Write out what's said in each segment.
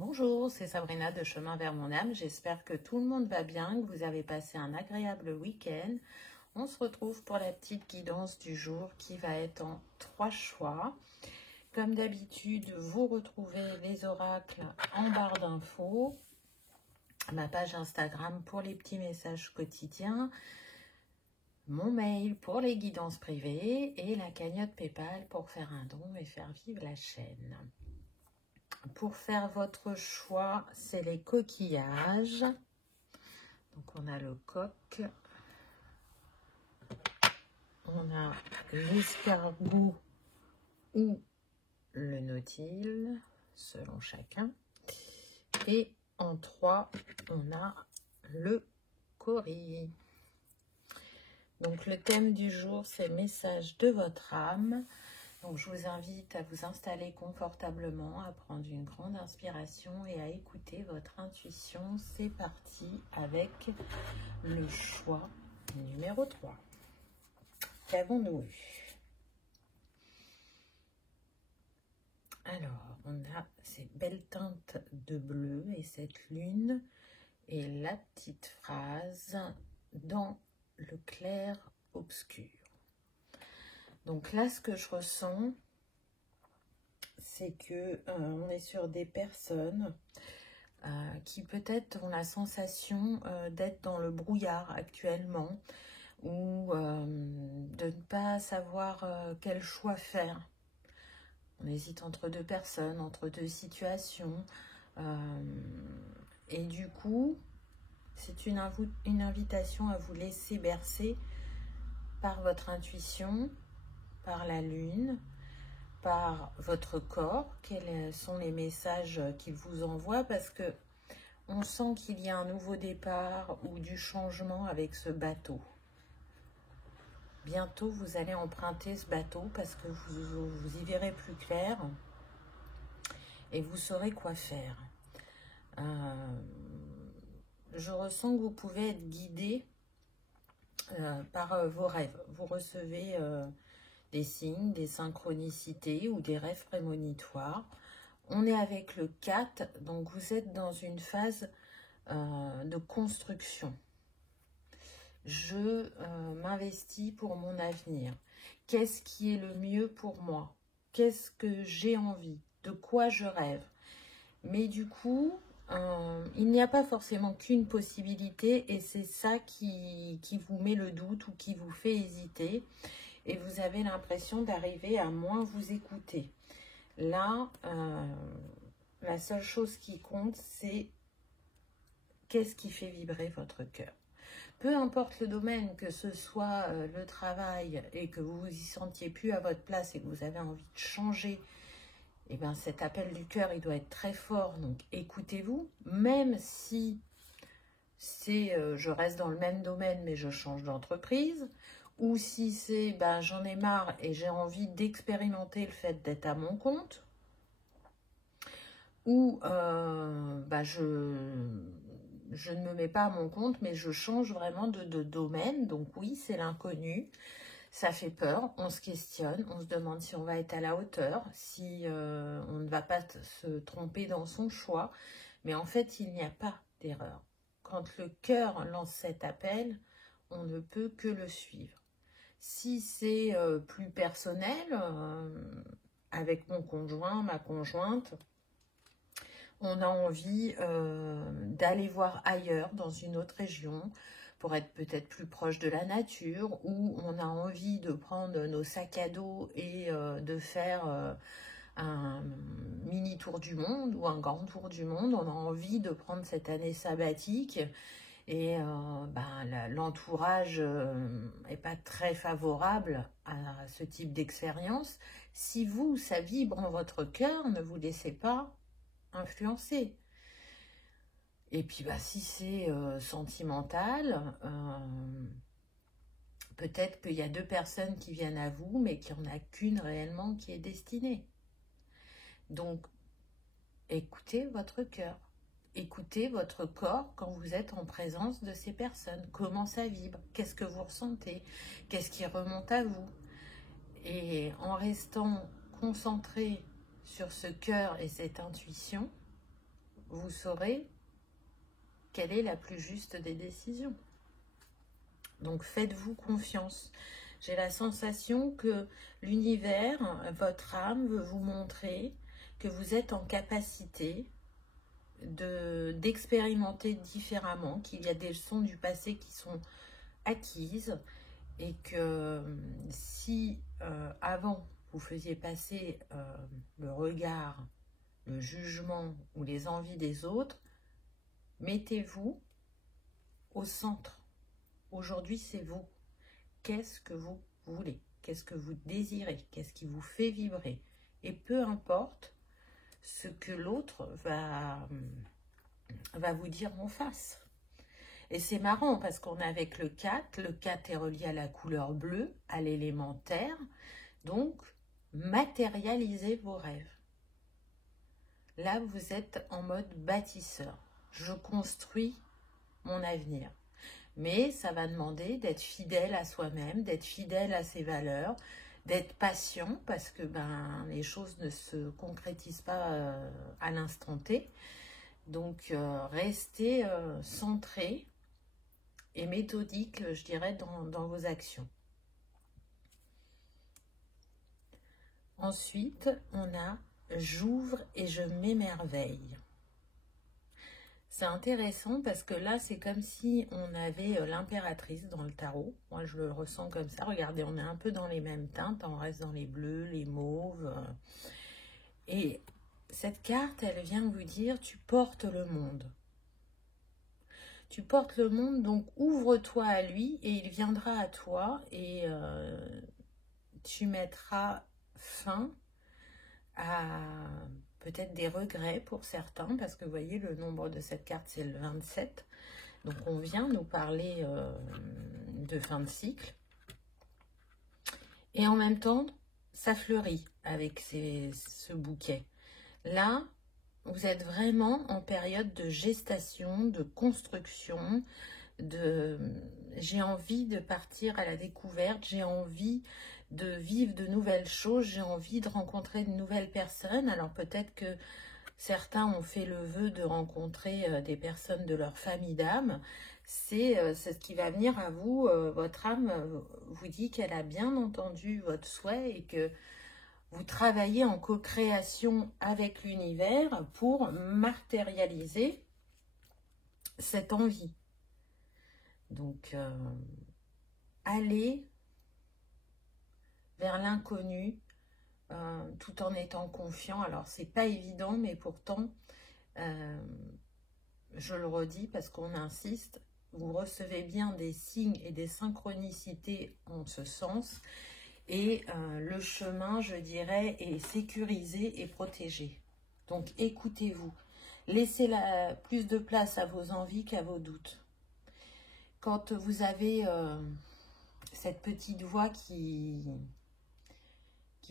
Bonjour, c'est Sabrina de Chemin vers mon âme. J'espère que tout le monde va bien, que vous avez passé un agréable week-end. On se retrouve pour la petite guidance du jour qui va être en 3 choix. Comme d'habitude, vous retrouvez les oracles en barre d'infos, ma page Instagram pour les petits messages quotidiens, mon mail pour les guidances privées et la cagnotte PayPal pour faire un don et faire vivre la chaîne. Pour faire votre choix, c'est les coquillages. Donc on a le coq, on a l'escargot ou le nautile, selon chacun. Et en 3, on a le coris. Donc le thème du jour, c'est message de votre âme. Donc je vous invite à vous installer confortablement, à prendre une grande inspiration et à écouter votre intuition. C'est parti avec le choix numéro 3. Qu'avons-nous eu? Alors, on a ces belles teintes de bleu et cette lune et la petite phrase dans le clair obscur. Donc là, ce que je ressens, c'est que on est sur des personnes qui peut-être ont la sensation d'être dans le brouillard actuellement ou de ne pas savoir quel choix faire. On hésite entre deux personnes, entre deux situations. Et du coup, c'est une invitation à vous laisser bercer par votre intuition, par la lune, par votre corps, quels sont les messages qu'il vous envoie, parce que on sent qu'il y a un nouveau départ ou du changement avec ce bateau. Bientôt, vous allez emprunter ce bateau parce que vous y verrez plus clair et vous saurez quoi faire. Je ressens que vous pouvez être guidé par vos rêves. Vous recevez des signes, des synchronicités ou des rêves prémonitoires. On est avec le 4, donc vous êtes dans une phase de construction. Je m'investis pour mon avenir. Qu'est-ce qui est le mieux pour moi? Qu'est-ce que j'ai envie? De quoi je rêve? Mais du coup, il n'y a pas forcément qu'une possibilité et c'est ça qui vous met le doute ou qui vous fait hésiter. Et vous avez l'impression d'arriver à moins vous écouter. Là, la seule chose qui compte, c'est qu'est-ce qui fait vibrer votre cœur. Peu importe le domaine, que ce soit le travail et que vous vous y sentiez plus à votre place et que vous avez envie de changer, eh bien cet appel du cœur, il doit être très fort. Donc écoutez-vous, même si c'est je reste dans le même domaine mais je change d'entreprise, ou si c'est j'en ai marre et j'ai envie d'expérimenter le fait d'être à mon compte, ou je ne me mets pas à mon compte, mais je change vraiment de domaine. Donc oui, c'est l'inconnu, ça fait peur, on se questionne, on se demande si on va être à la hauteur, si on ne va pas se tromper dans son choix. Mais en fait, il n'y a pas d'erreur. Quand le cœur lance cet appel, on ne peut que le suivre. Si c'est plus personnel, avec mon conjoint, ma conjointe, on a envie d'aller voir ailleurs, dans une autre région, pour être peut-être plus proche de la nature, ou on a envie de prendre nos sacs à dos et de faire un mini tour du monde ou un grand tour du monde. On a envie de prendre cette année sabbatique et l'entourage n'est pas très favorable à ce type d'expérience. Si vous, ça vibre en votre cœur, ne vous laissez pas influencer. Et puis si c'est sentimental, peut-être qu'il y a deux personnes qui viennent à vous, mais qu'il n'y en a qu'une réellement qui est destinée. Donc, écoutez votre cœur. Écoutez votre corps quand vous êtes en présence de ces personnes. Comment ça vibre? Qu'est-ce que vous ressentez? Qu'est-ce qui remonte à vous? Et en restant concentré sur ce cœur et cette intuition, vous saurez quelle est la plus juste des décisions. Donc faites-vous confiance. J'ai la sensation que l'univers, votre âme veut vous montrer que vous êtes en capacité d'expérimenter différemment, qu'il y a des leçons du passé qui sont acquises et que si avant vous faisiez passer le regard, le jugement ou les envies des autres, mettez-vous au centre. Aujourd'hui, c'est vous. Qu'est-ce que vous voulez? Qu'est-ce que vous désirez? Qu'est-ce qui vous fait vibrer? Et peu importe ce que l'autre va vous dire en face. Et c'est marrant parce qu'on est avec le 4. Le 4 est relié à la couleur bleue, à l'élémentaire. Donc, matérialisez vos rêves. Là, vous êtes en mode bâtisseur. Je construis mon avenir. Mais ça va demander d'être fidèle à soi-même, d'être fidèle à ses valeurs, d'être patient parce que les choses ne se concrétisent pas à l'instant T. Donc, restez centré et méthodique, je dirais, dans vos actions. Ensuite, on a « J'ouvre et je m'émerveille ». C'est intéressant parce que là, c'est comme si on avait l'impératrice dans le tarot. Moi, je le ressens comme ça. Regardez, on est un peu dans les mêmes teintes. On reste dans les bleus, les mauves. Et cette carte, elle vient vous dire, tu portes le monde. Tu portes le monde, donc ouvre-toi à lui et il viendra à toi et tu mettras fin à peut-être des regrets pour certains, parce que vous voyez, le nombre de cette carte, c'est le 27. Donc, on vient nous parler de fin de cycle. Et en même temps, ça fleurit avec ce bouquet. Là, vous êtes vraiment en période de gestation, de construction, j'ai envie de partir à la découverte, j'ai envie de vivre de nouvelles choses, j'ai envie de rencontrer de nouvelles personnes. Alors peut-être que certains ont fait le vœu de rencontrer des personnes de leur famille d'âme. C'est ce qui va venir à vous. Votre âme vous dit qu'elle a bien entendu votre souhait et que vous travaillez en co-création avec l'univers pour matérialiser cette envie. Donc, allez vers l'inconnu tout en étant confiant. Alors, c'est pas évident, mais pourtant, je le redis parce qu'on insiste, vous recevez bien des signes et des synchronicités en ce sens. Et le chemin, je dirais, est sécurisé et protégé. Donc, écoutez-vous. Laissez plus de place à vos envies qu'à vos doutes. Quand vous avez cette petite voix qui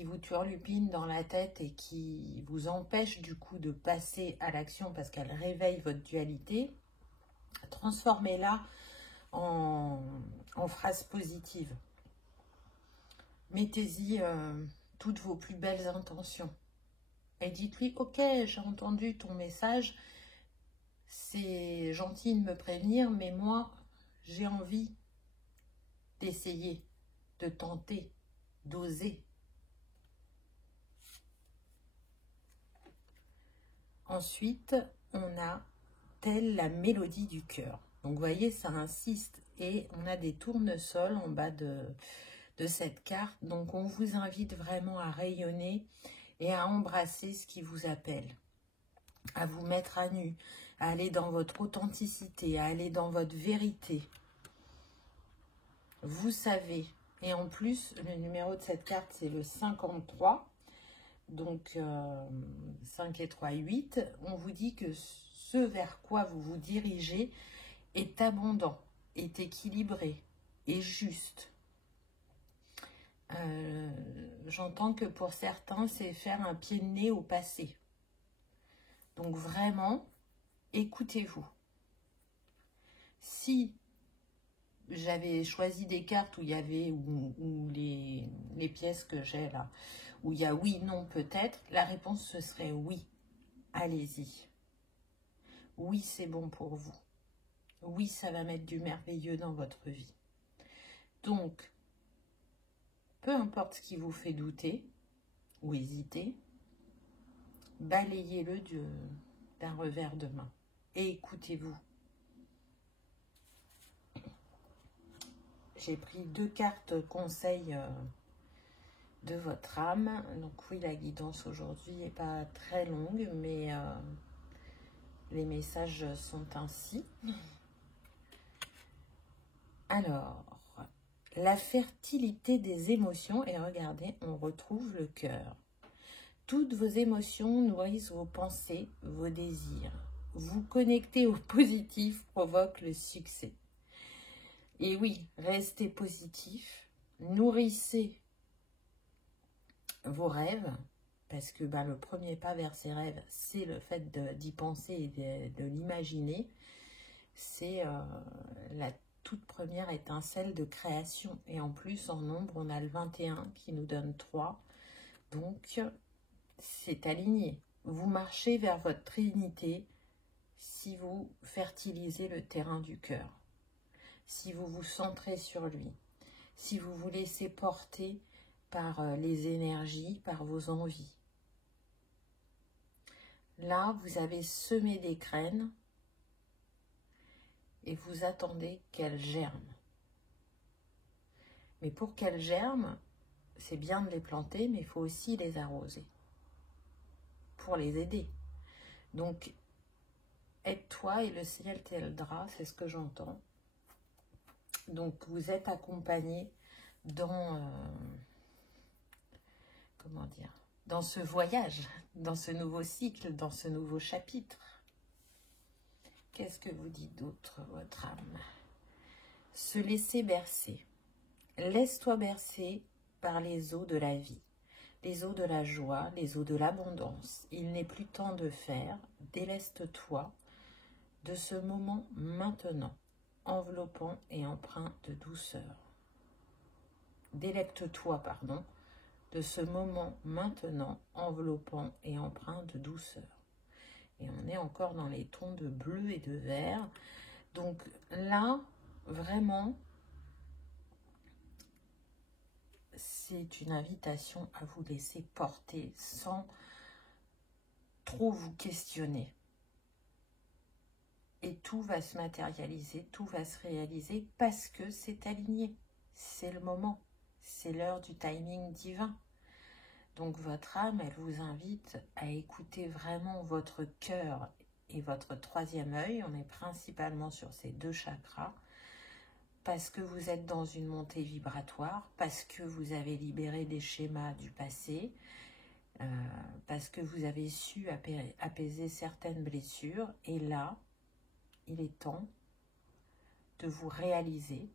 vous turlupine dans la tête et qui vous empêche du coup de passer à l'action parce qu'elle réveille votre dualité, transformez-la en phrase positive. Mettez-y toutes vos plus belles intentions. Et dites-lui, ok, j'ai entendu ton message, c'est gentil de me prévenir, mais moi, j'ai envie d'essayer, de tenter, d'oser. Ensuite, on a telle la mélodie du cœur. Donc, vous voyez, ça insiste. Et on a des tournesols en bas de cette carte. Donc, on vous invite vraiment à rayonner et à embrasser ce qui vous appelle. À vous mettre à nu, à aller dans votre authenticité, à aller dans votre vérité. Vous savez. Et en plus, le numéro de cette carte, c'est le 53. Donc, 5 et 3, 8. On vous dit que ce vers quoi vous vous dirigez est abondant, est équilibré, est juste. J'entends que pour certains, c'est faire un pied de nez au passé. Donc, vraiment, écoutez-vous. Si j'avais choisi des cartes où il y avait, ou les pièces que j'ai là, où il y a oui, non, peut-être, la réponse ce serait oui. Allez-y. Oui, c'est bon pour vous. Oui, ça va mettre du merveilleux dans votre vie. Donc, peu importe ce qui vous fait douter ou hésiter, balayez-le d'un revers de main et écoutez-vous. J'ai pris 2 cartes conseils de votre âme. Donc oui, la guidance aujourd'hui n'est pas très longue, mais les messages sont ainsi. Alors, la fertilité des émotions, et regardez, on retrouve le cœur. Toutes vos émotions nourrissent vos pensées, vos désirs. Vous connecter au positif provoque le succès. Et oui, restez positif, nourrissez vos rêves, parce que le premier pas vers ces rêves, c'est le fait d'y penser et de l'imaginer. C'est la toute première étincelle de création. Et en plus, en nombre, on a le 21 qui nous donne 3. Donc, c'est aligné. Vous marchez vers votre trinité si vous fertilisez le terrain du cœur. Si vous vous centrez sur lui, si vous vous laissez porter par les énergies, par vos envies. Là, vous avez semé des graines et vous attendez qu'elles germent. Mais pour qu'elles germent, c'est bien de les planter, mais il faut aussi les arroser pour les aider. Donc, aide-toi et le ciel t'aidera, c'est ce que j'entends. Donc, vous êtes accompagné dans, comment dire, dans ce voyage, dans ce nouveau cycle, dans ce nouveau chapitre. Qu'est-ce que vous dit d'autre, votre âme? Se laisser bercer. Laisse-toi bercer par les eaux de la vie, les eaux de la joie, les eaux de l'abondance. Il n'est plus temps de faire, déleste-toi de ce moment maintenant, enveloppant et empreint de douceur. Délecte-toi, pardon, de ce moment maintenant, enveloppant et empreint de douceur. Et on est encore dans les tons de bleu et de vert. Donc là, vraiment, c'est une invitation à vous laisser porter sans trop vous questionner. Et tout va se matérialiser, tout va se réaliser parce que c'est aligné. C'est le moment, c'est l'heure du timing divin. Donc votre âme, elle vous invite à écouter vraiment votre cœur et votre troisième œil. On est principalement sur ces 2 chakras parce que vous êtes dans une montée vibratoire, parce que vous avez libéré des schémas du passé, parce que vous avez su apaiser certaines blessures. Et là, il est temps de vous réaliser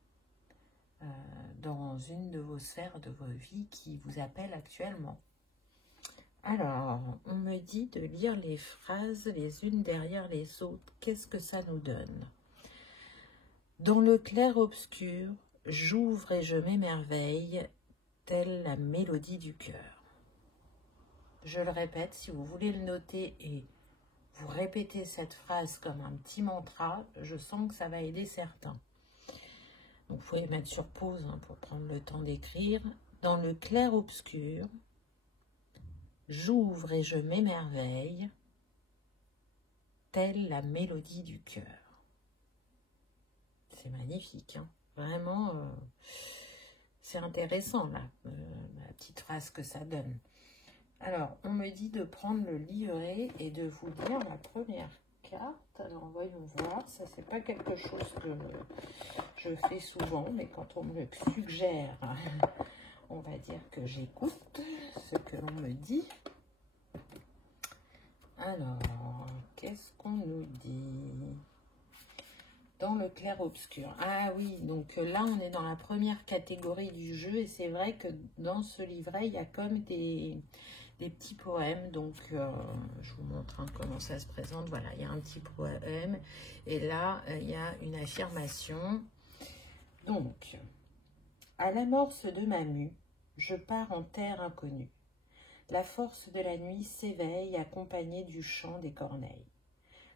dans une de vos sphères de vos vies qui vous appelle actuellement. Alors, on me dit de lire les phrases les unes derrière les autres. Qu'est-ce que ça nous donne? Dans le clair-obscur, j'ouvre et je m'émerveille, telle la mélodie du cœur. Je le répète, si vous voulez le noter et vous répétez cette phrase comme un petit mantra, je sens que ça va aider certains. Donc, vous pouvez mettre sur pause pour prendre le temps d'écrire. Dans le clair-obscur, j'ouvre et je m'émerveille, telle la mélodie du cœur. C'est magnifique, hein. Vraiment, c'est intéressant, là, la petite phrase que ça donne. Alors, on me dit de prendre le livret et de vous lire la première carte. Alors, voyons voir. Ça, c'est pas quelque chose que je fais souvent, mais quand on me le suggère, on va dire que j'écoute ce que l'on me dit. Alors, qu'est-ce qu'on nous dit? Dans le clair-obscur. Ah oui, donc là, on est dans la première catégorie du jeu. Et c'est vrai que dans ce livret, il y a comme des petits poèmes. Donc, je vous montre comment ça se présente. Voilà, il y a un petit poème. Et là, il y a une affirmation. Donc, à l'amorce de ma mue, je pars en terre inconnue. La force de la nuit s'éveille accompagnée du chant des corneilles.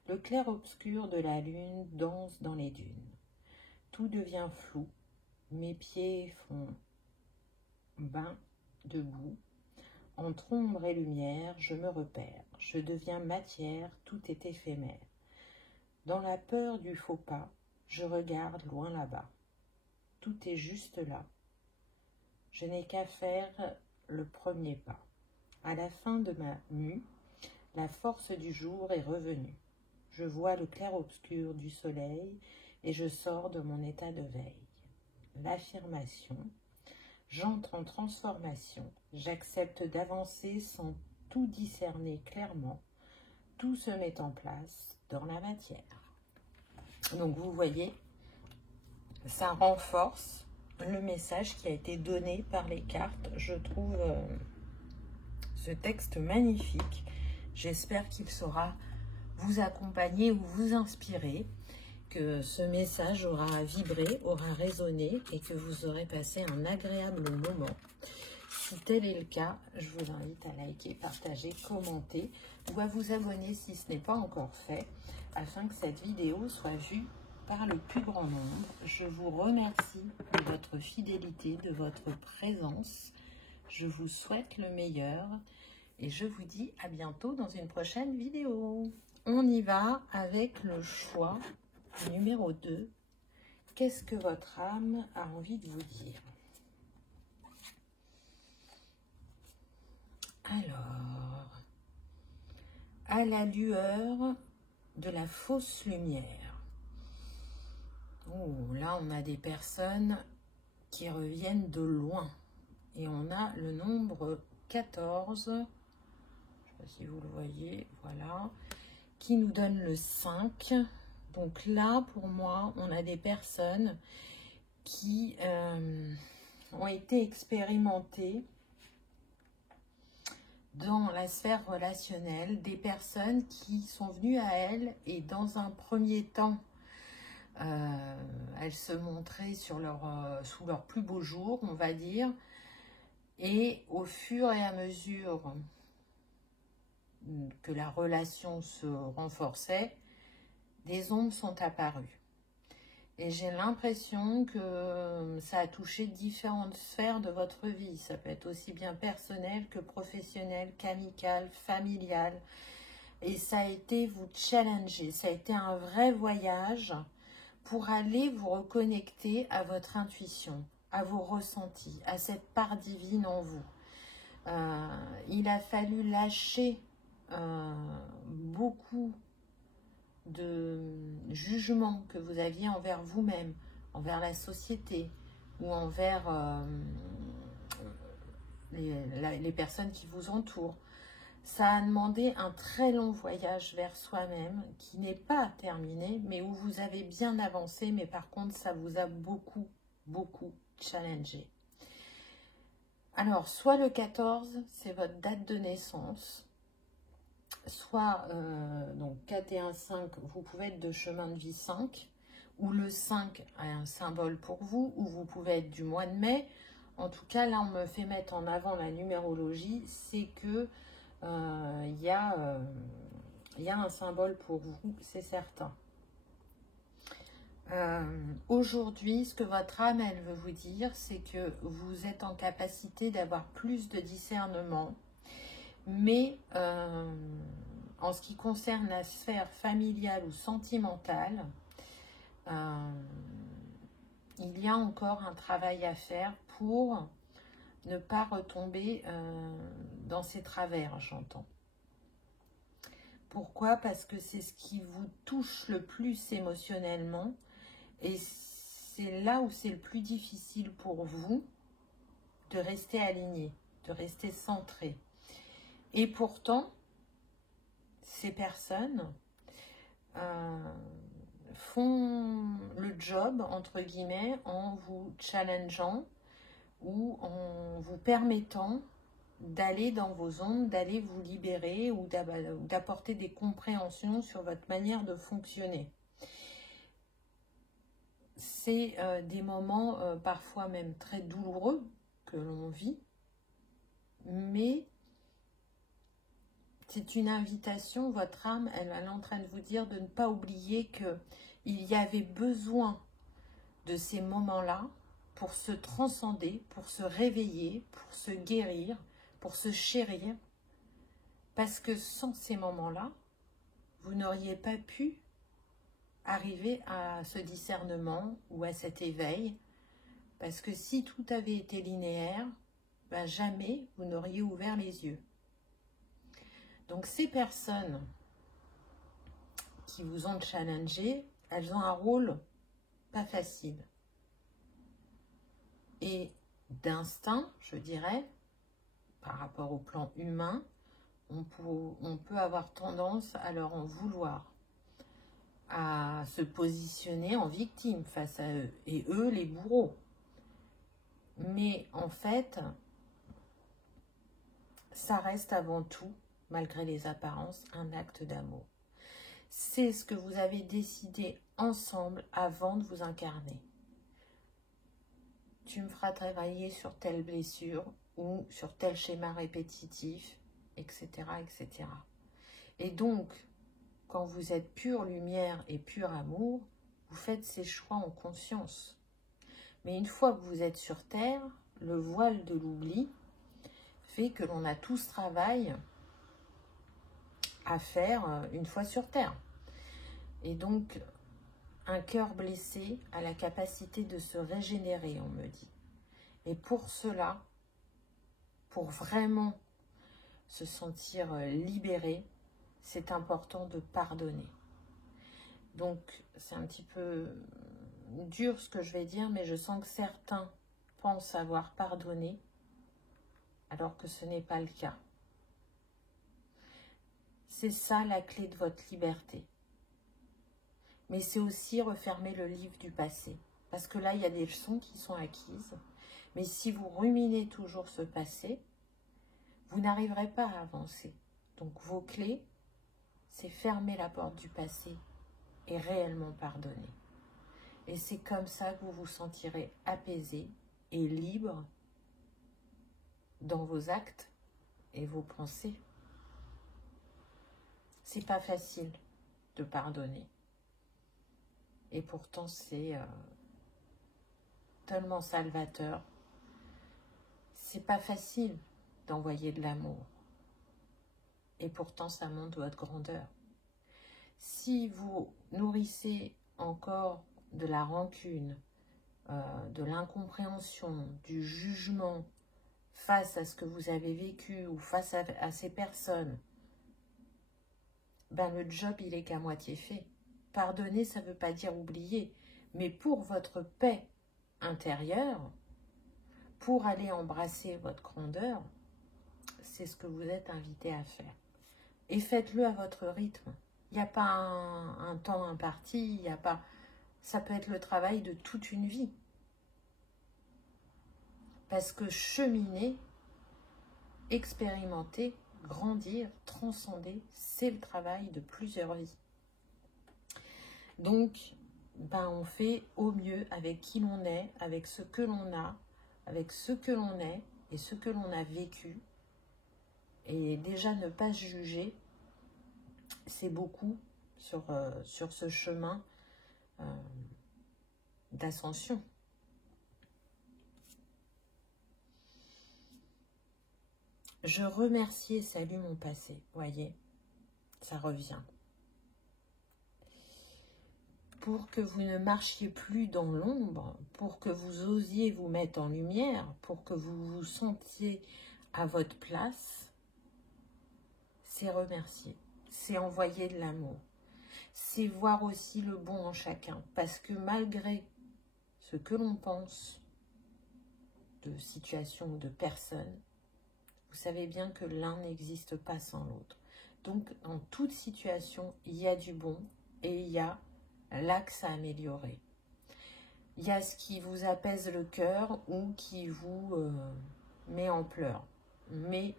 Le clair-obscur de la lune danse dans les dunes. Tout devient flou. Mes pieds font bain debout. Entre ombre et lumière, je me repère. Je deviens matière, tout est éphémère. Dans la peur du faux pas, je regarde loin là-bas. Tout est juste là. Je n'ai qu'à faire le premier pas. À la fin de ma mue, la force du jour est revenue. Je vois le clair-obscur du soleil et je sors de mon état de veille. L'affirmation, j'entre en transformation, j'accepte d'avancer sans tout discerner clairement. Tout se met en place dans la matière. Donc vous voyez, ça renforce le message qui a été donné par les cartes. Je trouve ce texte magnifique. J'espère qu'il saura vous accompagner ou vous inspirer, que ce message aura vibré, aura résonné et que vous aurez passé un agréable moment. Si tel est le cas, je vous invite à liker, partager, commenter ou à vous abonner si ce n'est pas encore fait, afin que cette vidéo soit vue par le plus grand nombre. Je vous remercie de votre fidélité, de votre présence. Je vous souhaite le meilleur et je vous dis à bientôt dans une prochaine vidéo. On y va avec le choix numéro 2. Qu'est-ce que votre âme a envie de vous dire? Alors, à la lueur de la fausse lumière. Oh, là, on a des personnes qui reviennent de loin. Et on a le nombre 14. Je ne sais pas si vous le voyez, voilà. Qui nous donne le 5. Donc là, pour moi, on a des personnes qui ont été expérimentées dans la sphère relationnelle, des personnes qui sont venues à elles et dans un premier temps, elles se montraient sur sous leur plus beau jour, on va dire, et au fur et à mesure que la relation se renforçait, des ombres sont apparues. Et j'ai l'impression que ça a touché différentes sphères de votre vie. Ça peut être aussi bien personnel que professionnel, qu'amical, familial. Et ça a été vous challenger. Ça a été un vrai voyage pour aller vous reconnecter à votre intuition, à vos ressentis, à cette part divine en vous. Il a fallu lâcher beaucoup de jugement que vous aviez envers vous-même, envers la société ou envers les personnes qui vous entourent. Ça a demandé un très long voyage vers soi-même qui n'est pas terminé, mais où vous avez bien avancé, mais par contre, ça vous a beaucoup, beaucoup challengé. Alors, soit le 14, c'est votre date de naissance, soit, donc 4 et 1, 5, vous pouvez être de chemin de vie 5, ou le 5 a un symbole pour vous, ou vous pouvez être du mois de mai. En tout cas, là, on me fait mettre en avant la numérologie, c'est que il y a un symbole pour vous, c'est certain. Aujourd'hui, ce que votre âme, elle veut vous dire, c'est que vous êtes en capacité d'avoir plus de discernement, mais en ce qui concerne la sphère familiale ou sentimentale, il y a encore un travail à faire pour ne pas retomber dans ces travers, j'entends. Pourquoi? Parce que c'est ce qui vous touche le plus émotionnellement et c'est là où c'est le plus difficile pour vous de rester aligné, de rester centré. Et pourtant, ces personnes font le job, entre guillemets, en vous challengeant ou en vous permettant d'aller dans vos ondes, d'aller vous libérer ou d'apporter des compréhensions sur votre manière de fonctionner. C'est des moments parfois même très douloureux que l'on vit, mais C'est une invitation, votre âme, elle est en train de vous dire de ne pas oublier qu'il y avait besoin de ces moments-là pour se transcender, pour se réveiller, pour se guérir, pour se chérir. Parce que sans ces moments-là, vous n'auriez pas pu arriver à ce discernement ou à cet éveil. Parce que si tout avait été linéaire, ben jamais vous n'auriez ouvert les yeux. Donc ces personnes qui vous ont challengé, elles ont un rôle pas facile. Et d'instinct, je dirais, par rapport au plan humain, on peut avoir tendance à leur en vouloir, à se positionner en victime face à eux, et eux les bourreaux. Mais en fait, ça reste avant tout, malgré les apparences, un acte d'amour. C'est ce que vous avez décidé ensemble avant de vous incarner. Tu me feras travailler sur telle blessure ou sur tel schéma répétitif, etc., etc. Et donc, quand vous êtes pure lumière et pur amour, vous faites ces choix en conscience. Mais une fois que vous êtes sur Terre, le voile de l'oubli fait que l'on a tout ce travail à faire une fois sur Terre. Et donc, un cœur blessé a la capacité de se régénérer, on me dit. Et pour cela, pour vraiment se sentir libéré, c'est important de pardonner. Donc, c'est un petit peu dur ce que je vais dire, mais je sens que certains pensent avoir pardonné, alors que ce n'est pas le cas. C'est ça la clé de votre liberté. Mais c'est aussi refermer le livre du passé. Parce que là, il y a des leçons qui sont acquises. Mais si vous ruminez toujours ce passé, vous n'arriverez pas à avancer. Donc vos clés, c'est fermer la porte du passé et réellement pardonner. Et c'est comme ça que vous vous sentirez apaisé et libre dans vos actes et vos pensées. C'est pas facile de pardonner. Et pourtant, c'est tellement salvateur. C'est pas facile d'envoyer de l'amour. Et pourtant, ça montre votre grandeur. Si vous nourrissez encore de la rancune, de l'incompréhension, du jugement face à ce que vous avez vécu ou face à ces personnes, ben le job, il est qu'à moitié fait. Pardonner, ça ne veut pas dire oublier, mais pour votre paix intérieure, pour aller embrasser votre grandeur, c'est ce que vous êtes invité à faire. Et faites-le à votre rythme. Il n'y a pas un temps imparti, il n'y a pas... Ça peut être le travail de toute une vie. Parce que cheminer, expérimenter, grandir, transcender, c'est le travail de plusieurs vies. Donc, ben, on fait au mieux avec qui l'on est, avec ce que l'on a, avec ce que l'on est et ce que l'on a vécu. Et déjà, ne pas se juger, c'est beaucoup sur ce chemin d'ascension. Je remercie et salue mon passé, voyez, ça revient. Pour que vous ne marchiez plus dans l'ombre, pour que vous osiez vous mettre en lumière, pour que vous vous sentiez à votre place, c'est remercier, c'est envoyer de l'amour, c'est voir aussi le bon en chacun. Parce que malgré ce que l'on pense de situation ou de personne, vous savez bien que l'un n'existe pas sans l'autre. Donc, en toute situation, il y a du bon et il y a l'axe à améliorer. Il y a ce qui vous apaise le cœur ou qui vous met en pleurs. Mais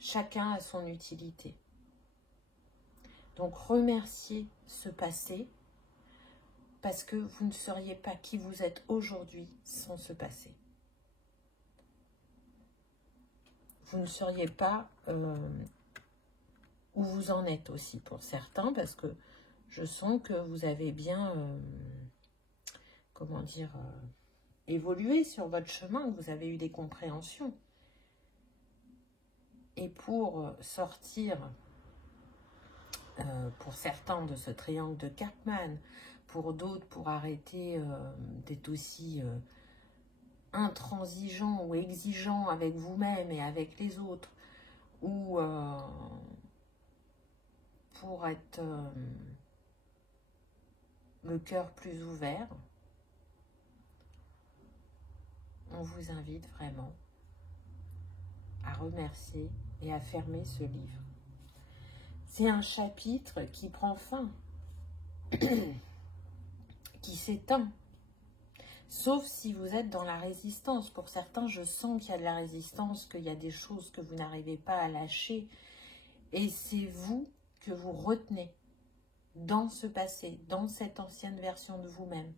chacun a son utilité. Donc, remerciez ce passé parce que vous ne seriez pas qui vous êtes aujourd'hui sans ce passé. Vous ne seriez pas où vous en êtes aussi pour certains, parce que je sens que vous avez bien, comment dire, évolué sur votre chemin, que vous avez eu des compréhensions. Et pour sortir, pour certains, de ce triangle de Karpman, pour d'autres, pour arrêter d'être aussi intransigeant ou exigeant avec vous-même et avec les autres, ou pour être le cœur plus ouvert, on vous invite vraiment à remercier et à fermer ce livre. C'est un chapitre qui prend fin, qui s'éteint, sauf si vous êtes dans la résistance. Pour certains, je sens qu'il y a de la résistance, qu'il y a des choses que vous n'arrivez pas à lâcher, et c'est vous que vous retenez dans ce passé, dans cette ancienne version de vous-même.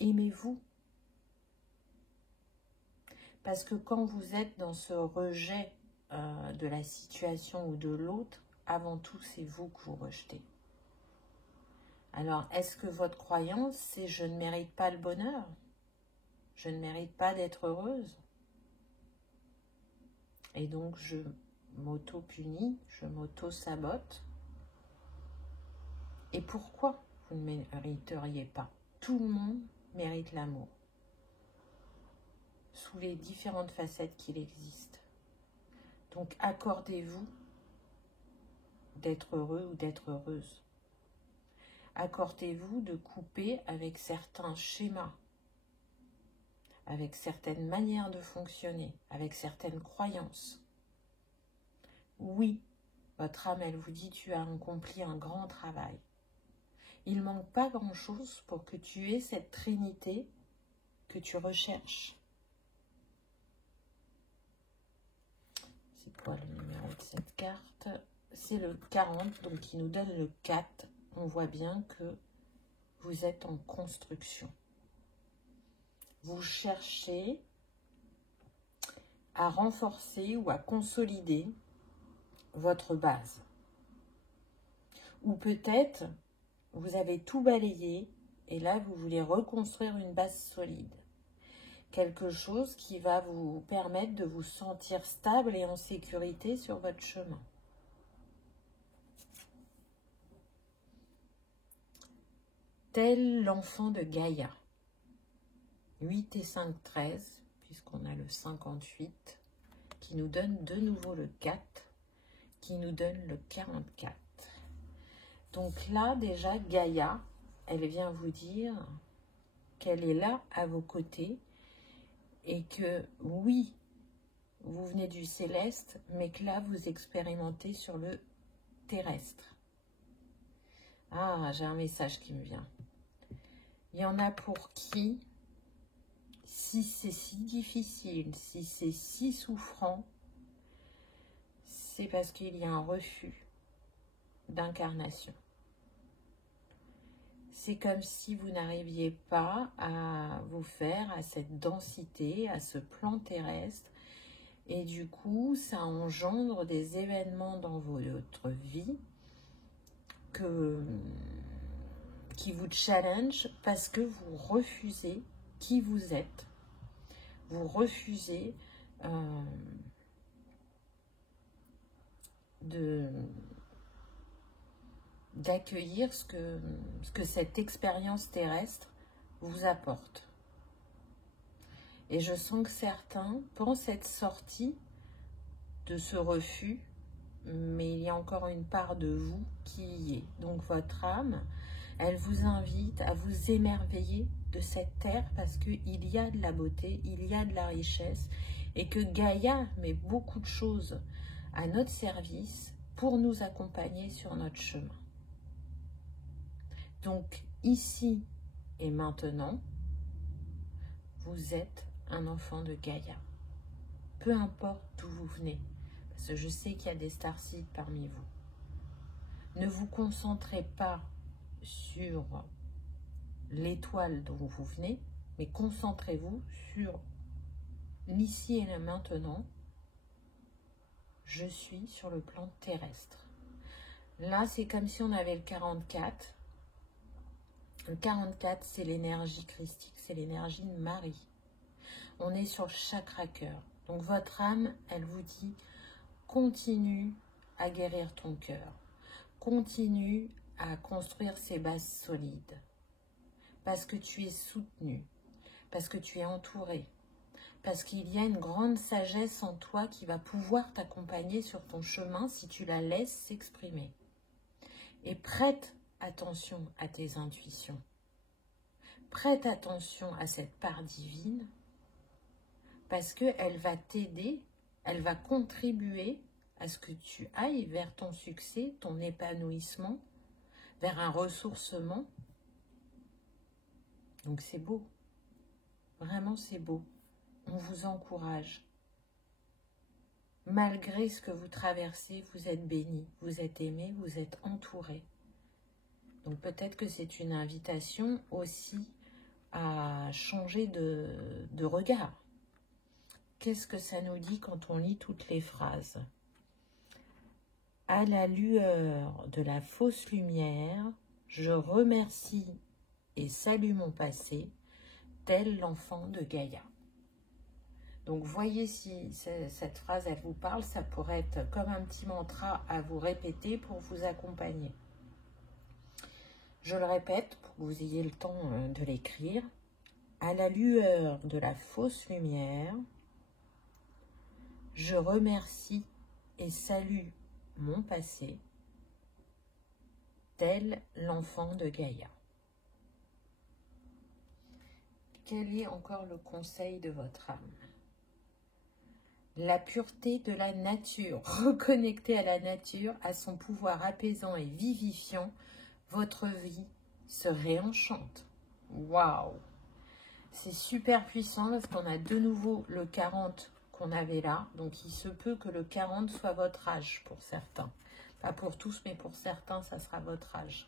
Aimez-vous. Parce que quand vous êtes dans ce rejet de la situation ou de l'autre, avant tout, c'est vous que vous rejetez. Alors, est-ce que votre croyance, c'est « je ne mérite pas le bonheur », je ne mérite pas d'être heureuse, et donc je m'auto-punis, je m'auto-sabote? Et pourquoi vous ne mériteriez pas? Tout le monde mérite l'amour, sous les différentes facettes qu'il existe. Donc accordez-vous d'être heureux ou d'être heureuse. Accordez-vous de couper avec certains schémas, avec certaines manières de fonctionner, avec certaines croyances. Oui, votre âme, elle vous dit, tu as accompli un grand travail. Il ne manque pas grand-chose pour que tu aies cette trinité que tu recherches. C'est quoi le numéro de cette carte? C'est le 40, donc qui nous donne le 4. On voit bien que vous êtes en construction. Vous cherchez à renforcer ou à consolider votre base. Ou peut-être vous avez tout balayé et là vous voulez reconstruire une base solide. Quelque chose qui va vous permettre de vous sentir stable et en sécurité sur votre chemin. Tel l'enfant de Gaïa. 8 et 5, 13, puisqu'on a le 58, qui nous donne de nouveau le 4, qui nous donne le 44. Donc là, déjà, Gaïa, elle vient vous dire qu'elle est là à vos côtés et que, oui, vous venez du céleste, mais que là, vous expérimentez sur le terrestre. Ah, j'ai un message qui me vient. Il y en a pour qui, si c'est si difficile, si c'est si souffrant, c'est parce qu'il y a un refus d'incarnation. C'est comme si vous n'arriviez pas à vous faire à cette densité, à ce plan terrestre. Et du coup, ça engendre des événements dans votre vie qui vous challenge parce que vous refusez qui vous êtes. Vous refusez d'accueillir ce que cette expérience terrestre vous apporte. Et je sens que certains pensent être sortis de ce refus, mais il y a encore une part de vous qui y est. Donc votre âme, elle vous invite à vous émerveiller de cette terre parce qu'il y a de la beauté, il y a de la richesse et que Gaïa met beaucoup de choses à notre service pour nous accompagner sur notre chemin. Donc ici et maintenant, vous êtes un enfant de Gaïa. Peu importe d'où vous venez, parce que je sais qu'il y a des starseeds parmi vous. Ne vous concentrez pas sur l'étoile dont vous venez, mais concentrez-vous sur l'ici et le maintenant je suis sur le plan terrestre. Là, c'est comme si on avait le 44. Le 44, c'est l'énergie christique, c'est l'énergie de Marie. On est sur le chakra cœur. Donc votre âme, elle vous dit, continue à guérir ton cœur. Continue à construire ces bases solides. Parce que tu es soutenu. Parce que tu es entouré. Parce qu'il y a une grande sagesse en toi qui va pouvoir t'accompagner sur ton chemin si tu la laisses s'exprimer. Et prête attention à tes intuitions. Prête attention à cette part divine parce qu'elle va t'aider, elle va contribuer à ce que tu ailles vers ton succès, ton épanouissement, vers un ressourcement. Donc c'est beau. Vraiment c'est beau. On vous encourage. Malgré ce que vous traversez, vous êtes bénis, vous êtes aimés, vous êtes entourés. Donc peut-être que c'est une invitation aussi à changer de regard. Qu'est-ce que ça nous dit quand on lit toutes les phrases? À la lueur de la fausse lumière, je remercie et salue mon passé, tel l'enfant de Gaïa. Donc voyez si cette phrase elle vous parle, ça pourrait être comme un petit mantra à vous répéter pour vous accompagner. Je le répète pour que vous ayez le temps de l'écrire. À la lueur de la fausse lumière, je remercie et salue mon passé, tel l'enfant de Gaïa. Quel est encore le conseil de votre âme? La pureté de la nature. Reconnectez à la nature, à son pouvoir apaisant et vivifiant, votre vie se réenchante. Waouh! C'est super puissant parce qu'on a de nouveau le 40 qu'on avait là. Donc, il se peut que le 40 soit votre âge pour certains. Pas pour tous, mais pour certains, ça sera votre âge.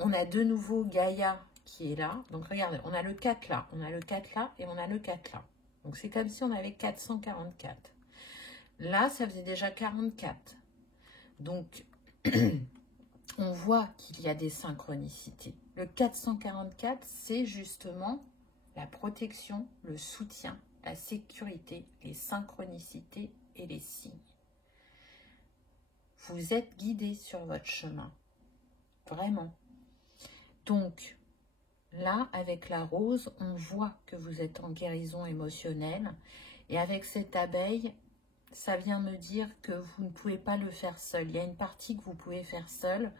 On a de nouveau Gaïa qui est là. Donc, regardez, on a le 4 là. On a le 4 là et on a le 4 là. Donc, c'est comme si on avait 444. Là, ça faisait déjà 44. Donc, on voit qu'il y a des synchronicités. Le 444, c'est justement la protection, le soutien, la sécurité, les synchronicités et les signes. Vous êtes guidé sur votre chemin. Vraiment. Donc, là, avec la rose, on voit que vous êtes en guérison émotionnelle. Et avec cette abeille, ça vient me dire que vous ne pouvez pas le faire seul. Il y a une partie que vous pouvez faire seul,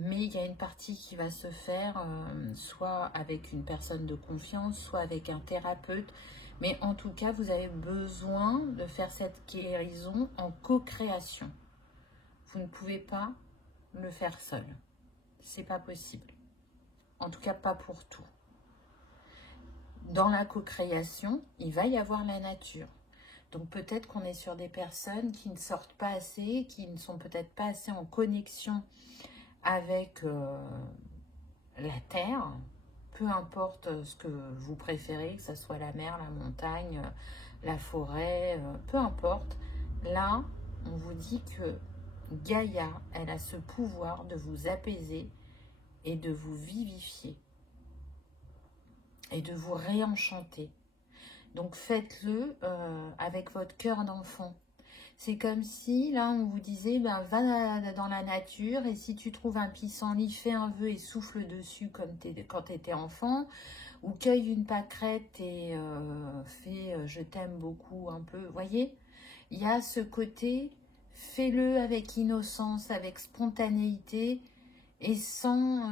mais il y a une partie qui va se faire soit avec une personne de confiance, soit avec un thérapeute. Mais en tout cas, vous avez besoin de faire cette guérison en co-création. Vous ne pouvez pas le faire seul. C'est pas possible. En tout cas, pas pour tout. Dans la co-création, il va y avoir la nature. Donc peut-être qu'on est sur des personnes qui ne sortent pas assez, qui ne sont peut-être pas assez en connexion avec la terre, peu importe ce que vous préférez, que ce soit la mer, la montagne, la forêt, peu importe. Là, on vous dit que Gaïa, elle a ce pouvoir de vous apaiser et de vous vivifier et de vous réenchanter. Donc faites-le avec votre cœur d'enfant. C'est comme si, là, on vous disait, ben, va dans la nature et si tu trouves un pissenlit, fais un vœu et souffle dessus comme quand tu étais enfant. Ou cueille une pâquerette et fais je t'aime beaucoup un peu. Vous voyez, il y a ce côté, fais-le avec innocence, avec spontanéité et sans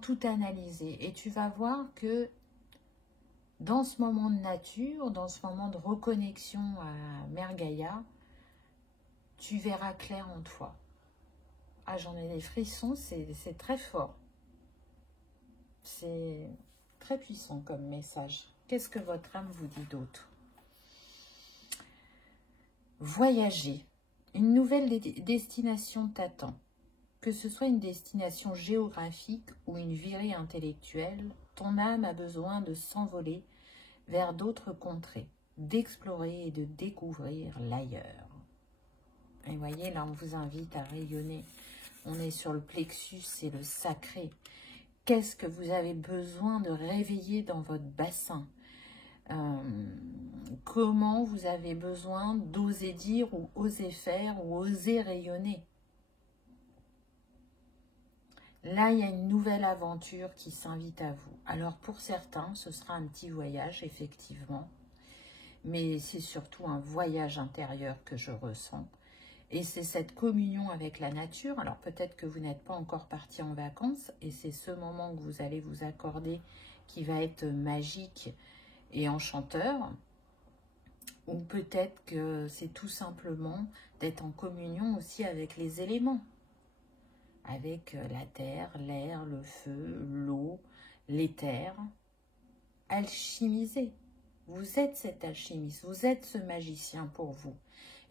tout analyser. Et tu vas voir que dans ce moment de nature, dans ce moment de reconnexion à Mère Gaïa, tu verras clair en toi. Ah, j'en ai des frissons, c'est très fort. C'est très puissant comme message. Qu'est-ce que votre âme vous dit d'autre? Voyager. Une nouvelle destination t'attend. Que ce soit une destination géographique ou une virée intellectuelle, ton âme a besoin de s'envoler vers d'autres contrées. d'explorer et de découvrir l'ailleurs. Et vous voyez, là, on vous invite à rayonner. On est sur le plexus, c'est le sacré. Qu'est-ce que vous avez besoin de réveiller dans votre bassin? Comment vous avez besoin d'oser dire ou oser faire ou oser rayonner? Là, il y a une nouvelle aventure qui s'invite à vous. Alors, pour certains, ce sera un petit voyage, effectivement. Mais c'est surtout un voyage intérieur que je ressens. Et c'est cette communion avec la nature. Alors, peut-être que vous n'êtes pas encore parti en vacances. Et c'est ce moment que vous allez vous accorder qui va être magique et enchanteur. Ou peut-être que c'est tout simplement d'être en communion aussi avec les éléments. Avec la terre, l'air, le feu, l'eau, l'éther. Alchimisé. Vous êtes cet alchimiste, vous êtes ce magicien pour vous.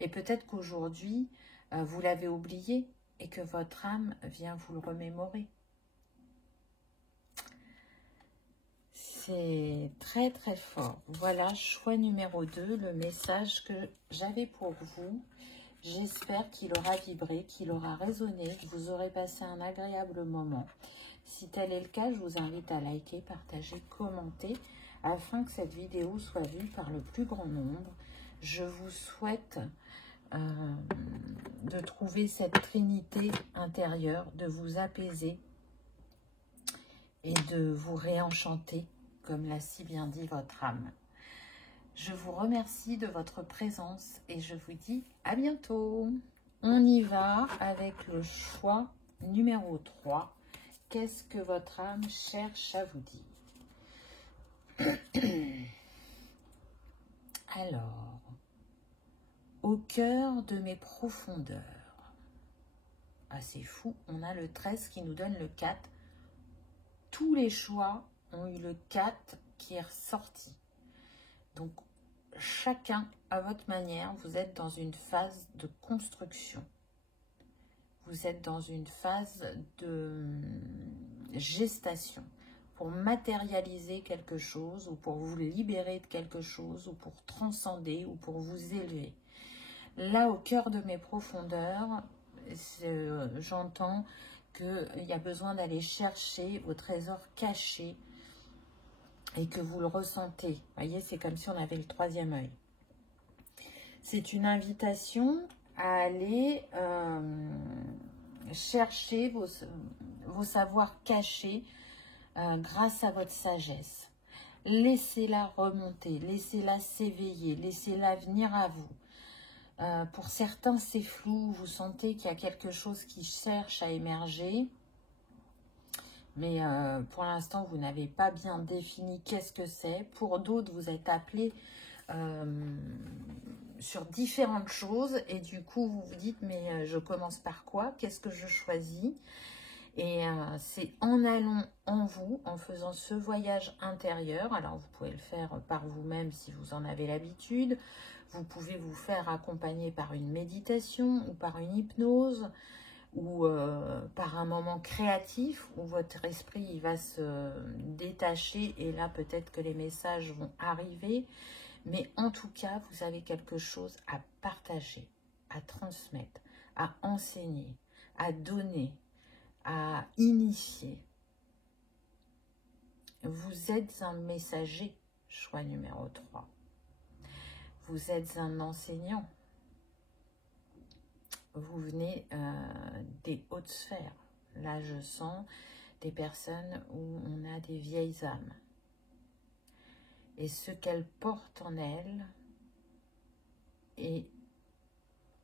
Et peut-être qu'aujourd'hui, vous l'avez oublié et que votre âme vient vous le remémorer. C'est très très fort. Voilà, choix numéro 2, le message que j'avais pour vous. J'espère qu'il aura vibré, qu'il aura résonné, que vous aurez passé un agréable moment. Si tel est le cas, je vous invite à liker, partager, commenter, afin que cette vidéo soit vue par le plus grand nombre. Je vous souhaite de trouver cette trinité intérieure, de vous apaiser et de vous réenchanter, comme l'a si bien dit votre âme. Je vous remercie de votre présence et je vous dis à bientôt. On y va avec le choix numéro 3. Qu'est-ce que votre âme cherche à vous dire? Alors, au cœur de mes profondeurs. Ah, c'est fou, on a le 13 qui nous donne le 4. Tous les choix ont eu le 4 qui est ressorti. Donc, chacun à votre manière, vous êtes dans une phase de construction. Vous êtes dans une phase de gestation pour matérialiser quelque chose ou pour vous libérer de quelque chose ou pour transcender ou pour vous élever. Là, au cœur de mes profondeurs, j'entends qu'il y a besoin d'aller chercher vos trésors cachés et que vous le ressentez. Vous voyez, c'est comme si on avait le troisième œil. C'est une invitation à aller chercher vos savoirs cachés grâce à votre sagesse. Laissez-la remonter, laissez-la s'éveiller, laissez-la venir à vous. Pour certains, c'est flou, vous sentez qu'il y a quelque chose qui cherche à émerger. Mais pour l'instant, vous n'avez pas bien défini qu'est-ce que c'est. Pour d'autres, vous êtes appelés sur différentes choses. Et du coup, vous vous dites, mais je commence par quoi? Qu'est-ce que je choisis? Et c'est en allant en vous, en faisant ce voyage intérieur. Alors, vous pouvez le faire par vous-même si vous en avez l'habitude. Vous pouvez vous faire accompagner par une méditation ou par une hypnose, ou par un moment créatif où votre esprit il va se détacher et là peut-être que les messages vont arriver. Mais en tout cas, vous avez quelque chose à partager, à transmettre, à enseigner, à donner, à initier. Vous êtes un messager, choix numéro 3. Vous êtes un enseignant. Vous venez des hautes sphères. Là, je sens des personnes où on a des vieilles âmes. Et ce qu'elles portent en elles est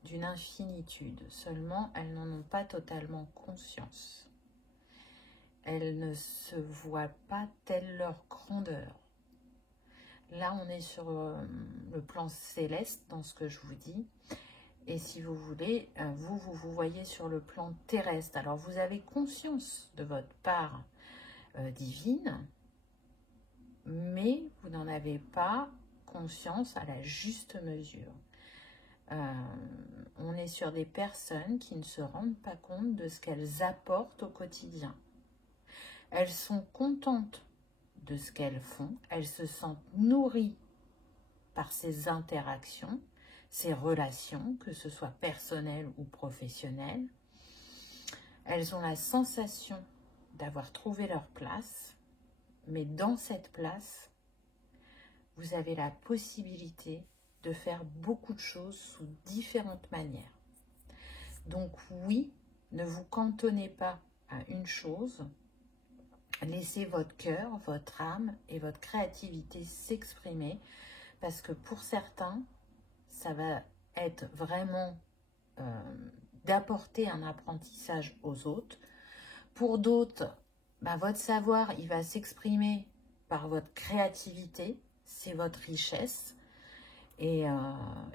d'une infinitude. Seulement, elles n'en ont pas totalement conscience. Elles ne se voient pas telle leur grandeur. Là, on est sur le plan céleste dans ce que je vous dis. Et si vous voulez, vous voyez sur le plan terrestre. Alors, vous avez conscience de votre part divine, mais vous n'en avez pas conscience à la juste mesure. On est sur des personnes qui ne se rendent pas compte de ce qu'elles apportent au quotidien. Elles sont contentes de ce qu'elles font, elles se sentent nourries par ces interactions, ces relations, que ce soit personnelles ou professionnelles. Elles ont la sensation d'avoir trouvé leur place, mais dans cette place, vous avez la possibilité de faire beaucoup de choses sous différentes manières. Donc oui, ne vous cantonnez pas à une chose, laissez votre cœur, votre âme et votre créativité s'exprimer, parce que pour certains, ça va être vraiment d'apporter un apprentissage aux autres. Pour d'autres, votre savoir, il va s'exprimer par votre créativité, c'est votre richesse. Et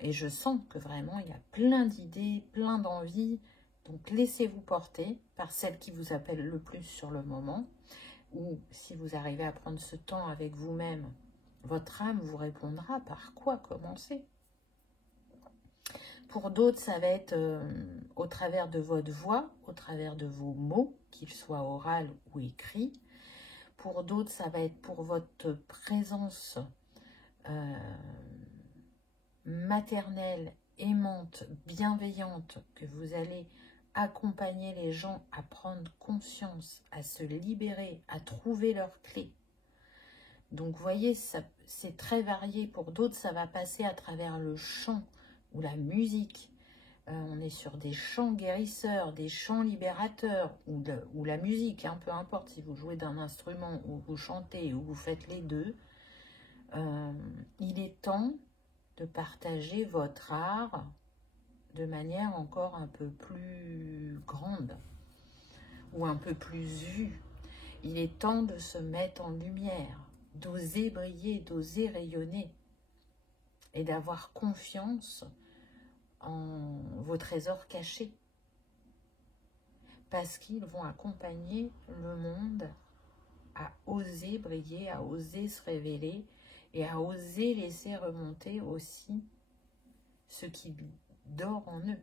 je sens que vraiment, il y a plein d'idées, plein d'envies. Donc, laissez-vous porter par celle qui vous appelle le plus sur le moment. Ou si vous arrivez à prendre ce temps avec vous-même, votre âme vous répondra par quoi commencer. Pour d'autres, ça va être au travers de votre voix, au travers de vos mots, qu'ils soient oraux ou écrits. Pour d'autres, ça va être pour votre présence maternelle, aimante, bienveillante, que vous allez accompagner les gens à prendre conscience, à se libérer, à trouver leurs clés. Donc, vous voyez, c'est très varié. Pour d'autres, ça va passer à travers le chant ou la musique. On est sur des chants guérisseurs, des chants libérateurs, ou la musique, hein, peu importe si vous jouez d'un instrument, ou vous chantez, ou vous faites les deux. Il est temps de partager votre art de manière encore un peu plus grande, ou un peu plus vue. Il est temps de se mettre en lumière, d'oser briller, d'oser rayonner, et d'avoir confiance en vos trésors cachés, parce qu'ils vont accompagner le monde à oser briller, à oser se révéler et à oser laisser remonter aussi ce qui dort en eux.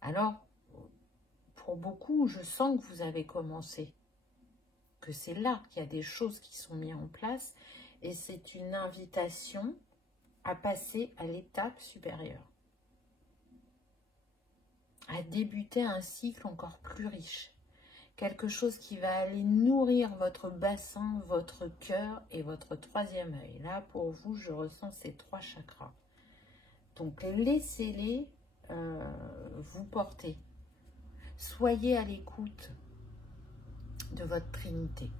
Alors, pour beaucoup, je sens que vous avez commencé, que c'est là qu'il y a des choses qui sont mises en place, et c'est une invitation à passer à l'étape supérieure, à débuter un cycle encore plus riche, quelque chose qui va aller nourrir votre bassin, votre cœur et votre troisième œil. Là, pour vous, je ressens ces 3 chakras. Donc, laissez-les vous porter. Soyez à l'écoute de votre Trinité.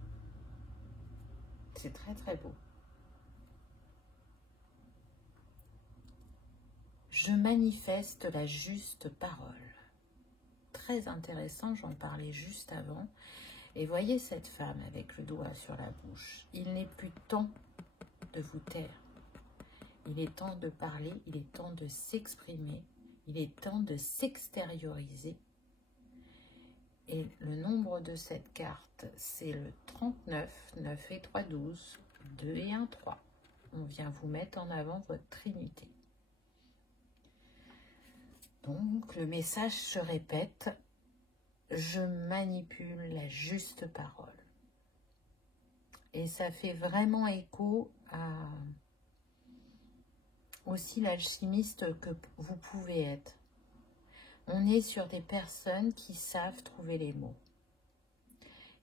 C'est très, très beau. Je manifeste la juste parole. Très intéressant, j'en parlais juste avant. Et voyez cette femme avec le doigt sur la bouche. Il n'est plus temps de vous taire. Il est temps de parler, il est temps de s'exprimer, il est temps de s'extérioriser. Et le nombre de cette carte, c'est le 39, 9 et 3, 12, 2 et 1, 3. On vient vous mettre en avant votre Trinité. Donc, le message se répète, je manipule la juste parole. Et ça fait vraiment écho à aussi l'alchimiste que vous pouvez être. On est sur des personnes qui savent trouver les mots,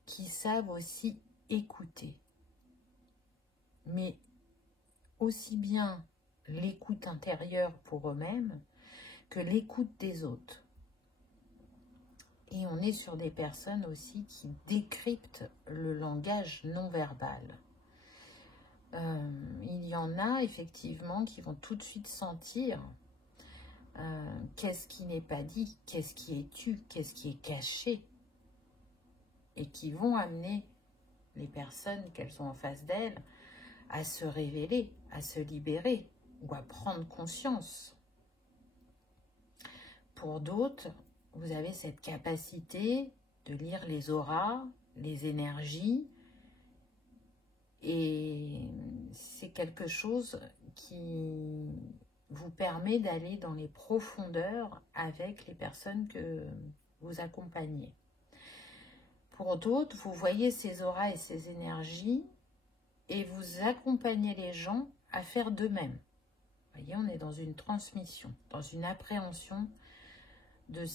qui savent aussi écouter, mais aussi bien l'écoute intérieure pour eux-mêmes que l'écoute des autres. Et on est sur des personnes aussi qui décryptent le langage non verbal. Il y en a effectivement qui vont tout de suite sentir qu'est-ce qui n'est pas dit, qu'est-ce qui est tu, qu'est-ce qui est caché, et qui vont amener les personnes qu'elles ont en face d'elles à se révéler, à se libérer ou à prendre conscience. Pour d'autres, vous avez cette capacité de lire les auras, les énergies, et c'est quelque chose qui vous permet d'aller dans les profondeurs avec les personnes que vous accompagnez. Pour d'autres, vous voyez ces auras et ces énergies et vous accompagnez les gens à faire d'eux-mêmes. Vous voyez, on est dans une transmission, dans une appréhension, dans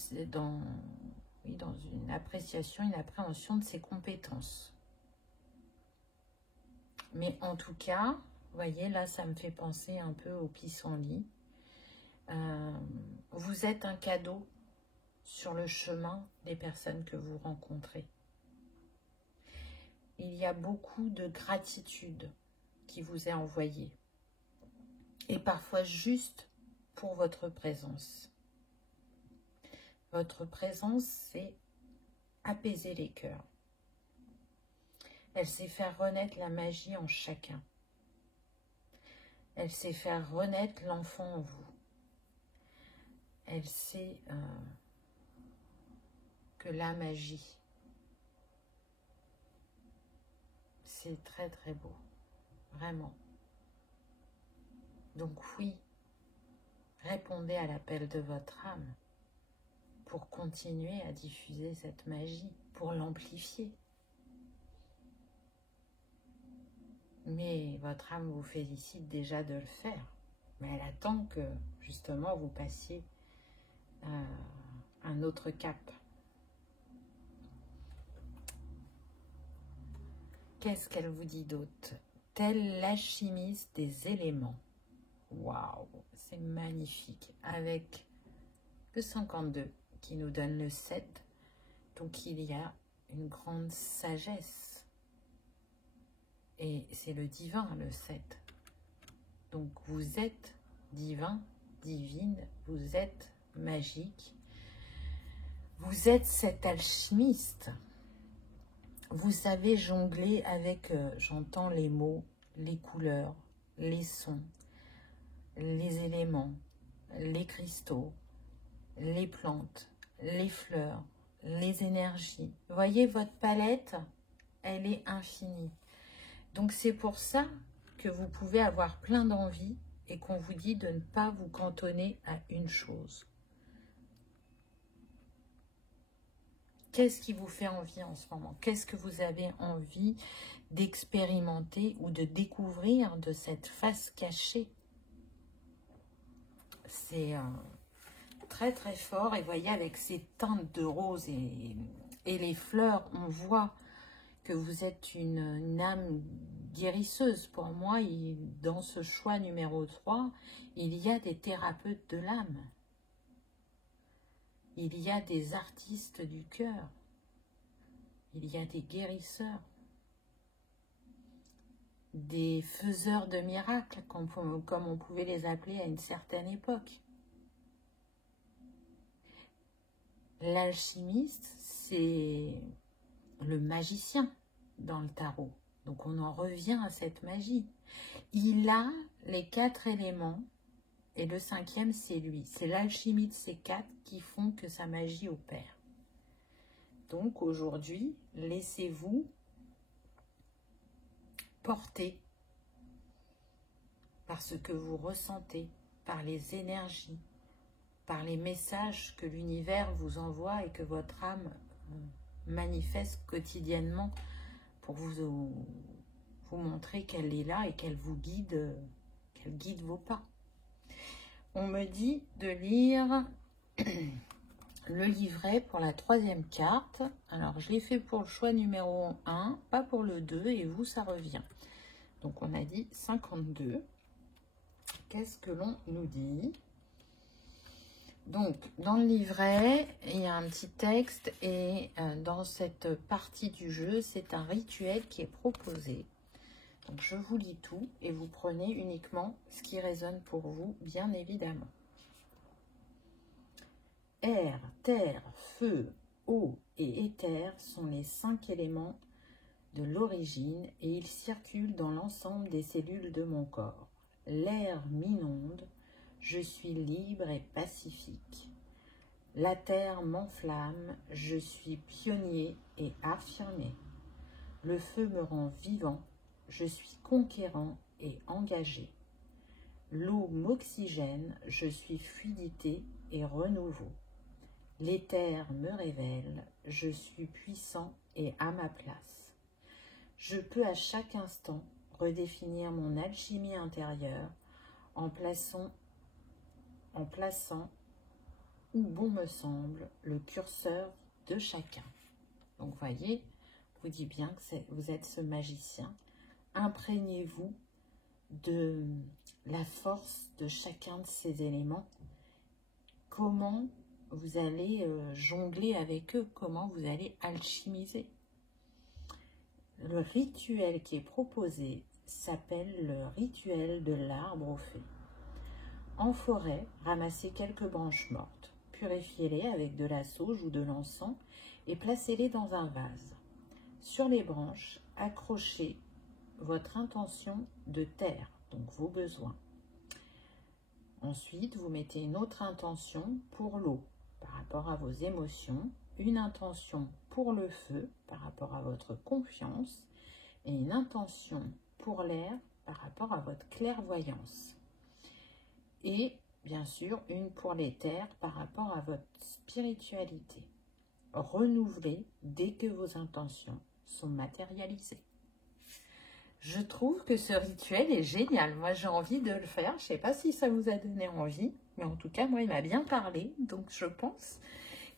une appréciation, une appréhension de ses compétences. Mais en tout cas, vous voyez, là, ça me fait penser un peu au pissenlit. Vous êtes un cadeau sur le chemin des personnes que vous rencontrez. Il y a beaucoup de gratitude qui vous est envoyée. Et parfois juste pour votre présence. Votre présence, c'est apaiser les cœurs. Elle sait faire renaître la magie en chacun. Elle sait faire renaître l'enfant en vous. Elle sait que la magie, c'est très très beau, vraiment. Donc oui, répondez à l'appel de votre âme pour continuer à diffuser cette magie, pour l'amplifier. Mais votre âme vous félicite déjà de le faire. Mais elle attend que, justement, vous passiez un autre cap. Qu'est-ce qu'elle vous dit d'autre? Tel l'alchimiste des éléments. Waouh, c'est magnifique. Avec le 52 qui nous donne le 7. Donc il y a une grande sagesse. Et c'est le divin, le 7. Donc vous êtes divin, divine, vous êtes magique. Vous êtes cet alchimiste. Vous savez jongler avec, j'entends les mots, les couleurs, les sons, les éléments, les cristaux, les plantes, les fleurs, les énergies. Vous voyez, votre palette, elle est infinie. Donc c'est pour ça que vous pouvez avoir plein d'envies et qu'on vous dit de ne pas vous cantonner à une chose. Qu'est-ce qui vous fait envie en ce moment? Qu'est-ce que vous avez envie d'expérimenter ou de découvrir de cette face cachée? C'est très très fort. Et vous voyez, avec ces teintes de rose et les fleurs, on voit que vous êtes une âme guérisseuse. Pour moi, dans ce choix numéro 3, il y a des thérapeutes de l'âme. Il y a des artistes du cœur. Il y a des guérisseurs. Des faiseurs de miracles, comme on pouvait les appeler à une certaine époque. L'alchimiste, c'est le magicien dans le tarot. Donc on en revient à cette magie. Il a les 4 éléments et le 5e, c'est lui. C'est l'alchimie de ces 4 qui font que sa magie opère. Donc aujourd'hui, laissez-vous porter par ce que vous ressentez, par les énergies, par les messages que l'univers vous envoie et que votre âme manifeste quotidiennement pour vous montrer qu'elle est là et qu'elle vous guide, qu'elle guide vos pas. On me dit de lire le livret pour la 3e carte. Alors, je l'ai fait pour le choix numéro 1, pas pour le 2, et vous, ça revient. Donc, on a dit 52. Qu'est-ce que l'on nous dit? Donc, dans le livret, il y a un petit texte, et dans cette partie du jeu, c'est un rituel qui est proposé. Donc, je vous lis tout, et vous prenez uniquement ce qui résonne pour vous, bien évidemment. Air, terre, feu, eau et éther sont les 5 éléments de l'origine et ils circulent dans l'ensemble des cellules de mon corps. L'air m'inonde, je suis libre et pacifique. La terre m'enflamme, je suis pionnier et affirmé. Le feu me rend vivant, je suis conquérant et engagé. L'eau m'oxygène, je suis fluidité et renouveau. L'éther me révèle, je suis puissant et à ma place. Je peux à chaque instant redéfinir mon alchimie intérieure en plaçant où bon me semble le curseur de chacun. Donc voyez, je vous dis bien que vous êtes ce magicien. Imprégnez-vous de la force de chacun de ces éléments. Comment vous allez jongler avec eux, comment vous allez alchimiser. Le rituel qui est proposé s'appelle le rituel de l'arbre aux fées. En forêt, ramassez quelques branches mortes, purifiez-les avec de la sauge ou de l'encens et placez-les dans un vase. Sur les branches, accrochez votre intention de terre, donc vos besoins. Ensuite, vous mettez une autre intention pour l'eau, par rapport à vos émotions, une intention pour le feu, par rapport à votre confiance, et une intention pour l'air, par rapport à votre clairvoyance. Et, bien sûr, une pour les terres, par rapport à votre spiritualité. Renouvelez dès que vos intentions sont matérialisées. Je trouve que ce rituel est génial. Moi, j'ai envie de le faire. Je ne sais pas si ça vous a donné envie, mais en tout cas, moi, il m'a bien parlé. Donc, je pense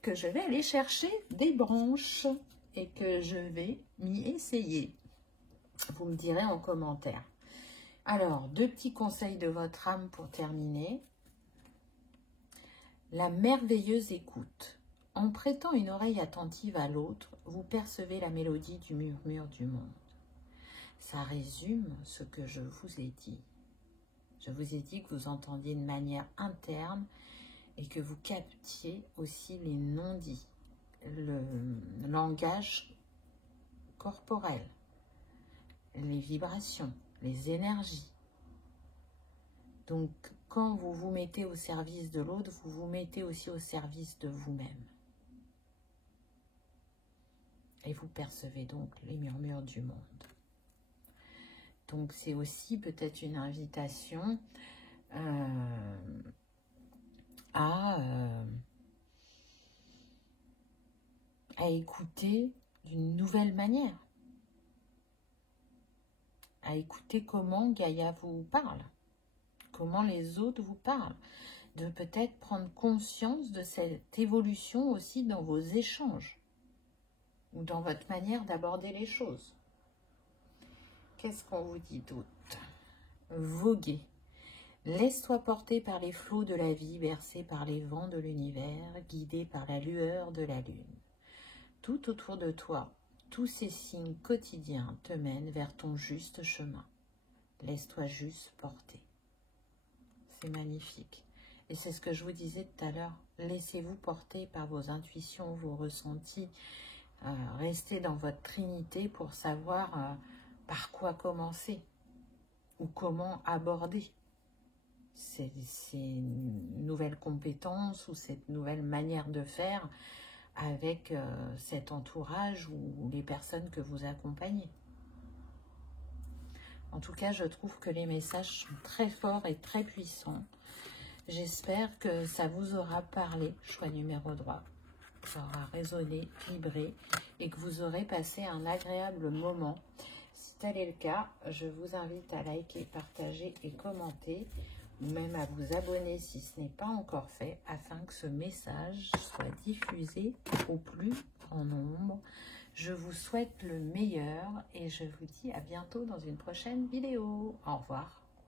que je vais aller chercher des branches et que je vais m'y essayer. Vous me direz en commentaire. Alors, 2 petits conseils de votre âme pour terminer. La merveilleuse écoute. En prêtant une oreille attentive à l'autre, vous percevez la mélodie du murmure du monde. Ça résume ce que je vous ai dit. Je vous ai dit que vous entendiez de manière interne et que vous captiez aussi les non-dits, le langage corporel, les vibrations, les énergies. Donc, quand vous vous mettez au service de l'autre, vous vous mettez aussi au service de vous-même. Et vous percevez donc les murmures du monde. Donc, c'est aussi peut-être une invitation à écouter d'une nouvelle manière. À écouter comment Gaïa vous parle, comment les autres vous parlent. De peut-être prendre conscience de cette évolution aussi dans vos échanges ou dans votre manière d'aborder les choses. Qu'est-ce qu'on vous dit d'autre? Voguer. Laisse-toi porter par les flots de la vie, bercé par les vents de l'univers, guidé par la lueur de la lune. Tout autour de toi, tous ces signes quotidiens te mènent vers ton juste chemin. Laisse-toi juste porter. C'est magnifique. Et c'est ce que je vous disais tout à l'heure. Laissez-vous porter par vos intuitions, vos ressentis. Restez dans votre trinité pour savoir par quoi commencer ou comment aborder ces nouvelles compétences ou cette nouvelle manière de faire avec cet entourage ou les personnes que vous accompagnez. En tout cas, je trouve que les messages sont très forts et très puissants. J'espère que ça vous aura parlé, choix numéro 3, que ça aura résonné, vibré et que vous aurez passé un agréable moment. Si tel est le cas, je vous invite à liker, partager et commenter, ou même à vous abonner si ce n'est pas encore fait, afin que ce message soit diffusé au plus grand nombre. Je vous souhaite le meilleur et je vous dis à bientôt dans une prochaine vidéo. Au revoir.